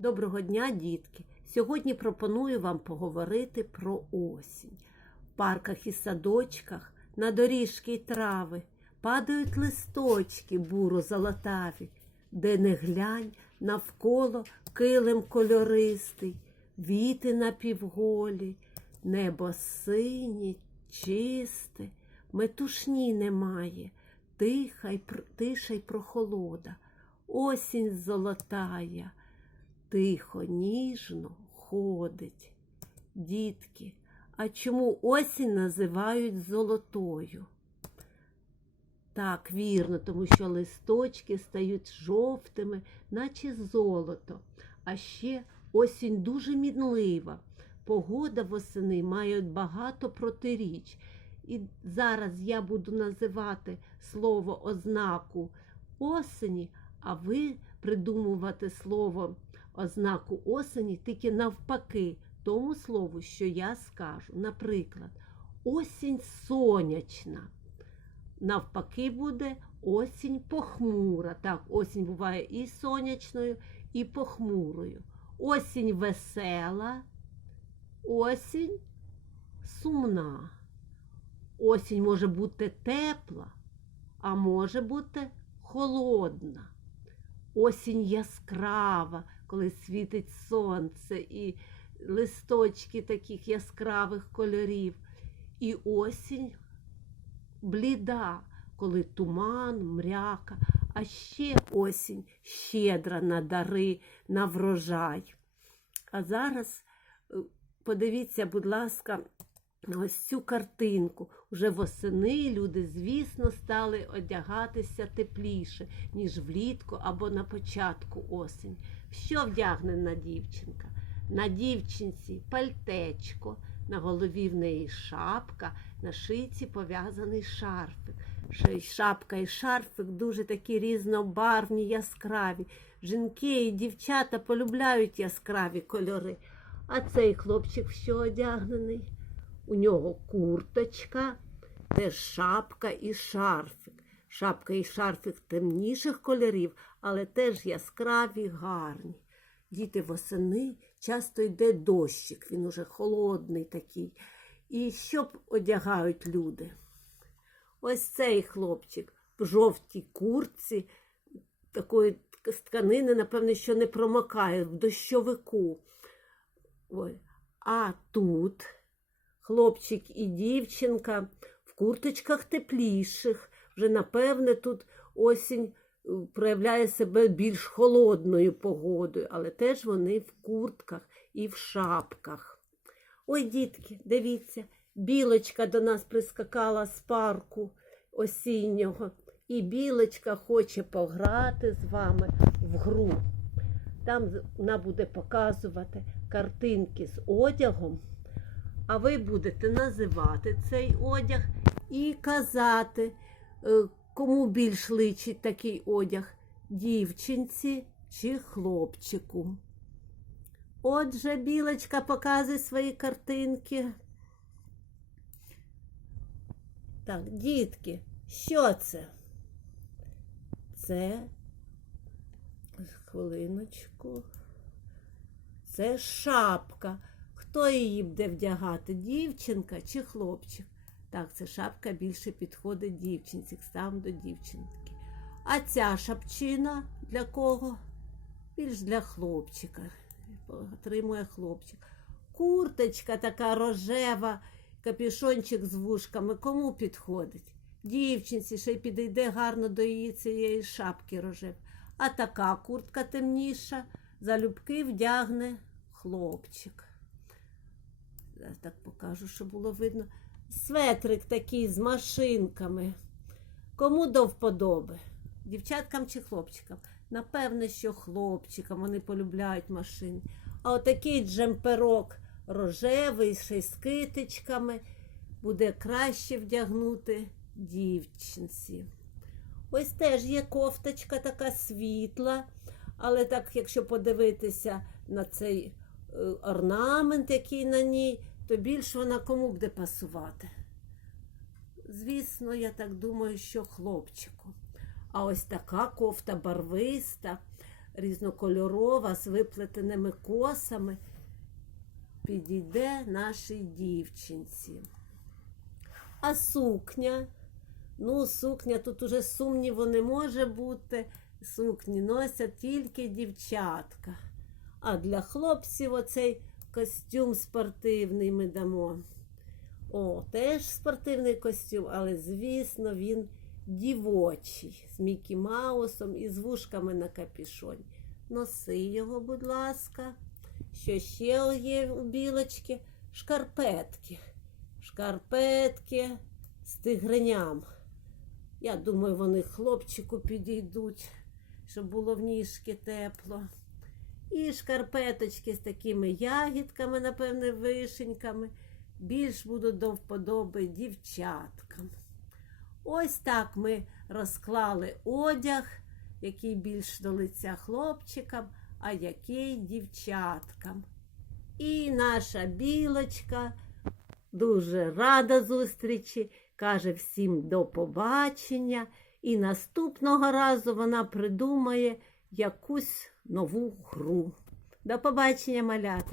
Доброго дня, дітки! Сьогодні пропоную вам поговорити про осінь. В парках і садочках, на доріжки й трави падають листочки буро-золотаві, де не глянь навколо килим кольористий, віти напівголі, небо синє, чисте, метушні немає, тиха й, тиша й прохолода, осінь золотая тихо, ніжно ходить. Дітки, а чому осінь називають золотою? Так, вірно, тому що листочки стають жовтими, наче золото. А ще осінь дуже мінлива. Погода восени має багато протиріч. І зараз я буду називати слово ознаку осені, а ви придумувати слово ознаку осені тільки навпаки тому слову, що я скажу. Наприклад, осінь сонячна. Навпаки буде осінь похмура. Так, осінь буває і сонячною, і похмурою. Осінь весела, осінь сумна. Осінь може бути тепла, а може бути холодна. Осінь яскрава, коли світить сонце і листочки таких яскравих кольорів. І осінь бліда, коли туман, мряка, а ще осінь щедра на дари, на врожай. А зараз е, подивіться, будь ласка, ось цю картинку. Уже восени люди, звісно, стали одягатися тепліше, ніж влітку або на початку осені. Що вдягнена дівчинка? На дівчинці пальтечко, на голові в неї шапка, на шиці пов'язаний шарфик. Шапка і шарфик дуже такі різнобарвні, яскраві. Жінки і дівчата полюбляють яскраві кольори. А цей хлопчик що одягнений? У нього курточка, теж шапка і шарфик. Шапка і шарфик темніших кольорів, але теж яскраві, гарні. Діти восени часто йде дощик, він уже холодний такий. І що б одягають люди? Ось цей хлопчик в жовтій куртці, такої тканини, напевне, що не промокає в дощовику. Ой. А тут хлопчик і дівчинка в курточках тепліших. Вже, напевне, тут осінь е, проявляє себе більш холодною погодою, але теж вони в куртках і в шапках. Ой, дітки, дивіться, білочка до нас прискакала з парку осіннього, і білочка хоче пограти з вами в гру. Там вона буде показувати картинки з одягом, а ви будете називати цей одяг і казати, е, кому більш личить такий одяг дівчинці чи хлопчику. Отже, білочка показує свої картинки. Так, дітки, що це? Це хвилиночку. Це шапка. Хто її буде вдягати? Дівчинка чи хлопчик? Так, це шапка більше підходить дівчинці, ставимо до дівчинки. А ця шапчина для кого? Більш для хлопчика. Отримує хлопчик. Курточка така рожева, капюшончик з вушками. Кому підходить? Дівчинці ще й підійде гарно до її цієї шапки рожев. А така куртка темніша, залюбки вдягне хлопчик. Так покажу, щоб було видно. Светрик такий з машинками. Кому до вподоби? Дівчаткам чи хлопчикам? Напевне, що хлопчикам вони полюбляють машини. А отакий джемперок рожевий, ще з китичками, буде краще вдягнути дівчинці. Ось теж є кофточка така світла, але так, якщо подивитися на цей е, орнамент, який на ній, то більш вона кому буде пасувати? Звісно, я так думаю, що хлопчику. А ось така кофта барвиста, різнокольорова з виплетеними косами підійде нашій дівчинці. А сукня? Ну, сукня, тут уже сумніву не може бути. Сукні носять тільки дівчатка. А для хлопців оцей костюм спортивний ми дамо. О, теж спортивний костюм, але, звісно, він дівочий, з Мікі Маусом і з вушками на капішоні. Носи його, будь ласка. Що ще є у білочки? Шкарпетки. Шкарпетки з тигреням. Я думаю, вони хлопчику підійдуть, щоб було в ніжки тепло. І шкарпеточки з такими ягідками, напевне, вишеньками, більш будуть до вподоби дівчаткам. Ось так ми розклали одяг, який більш до лиця хлопчикам, а який дівчаткам. І наша білочка дуже рада зустрічі, каже всім до побачення. І наступного разу вона придумає якусь нову гру. До побачення, малята!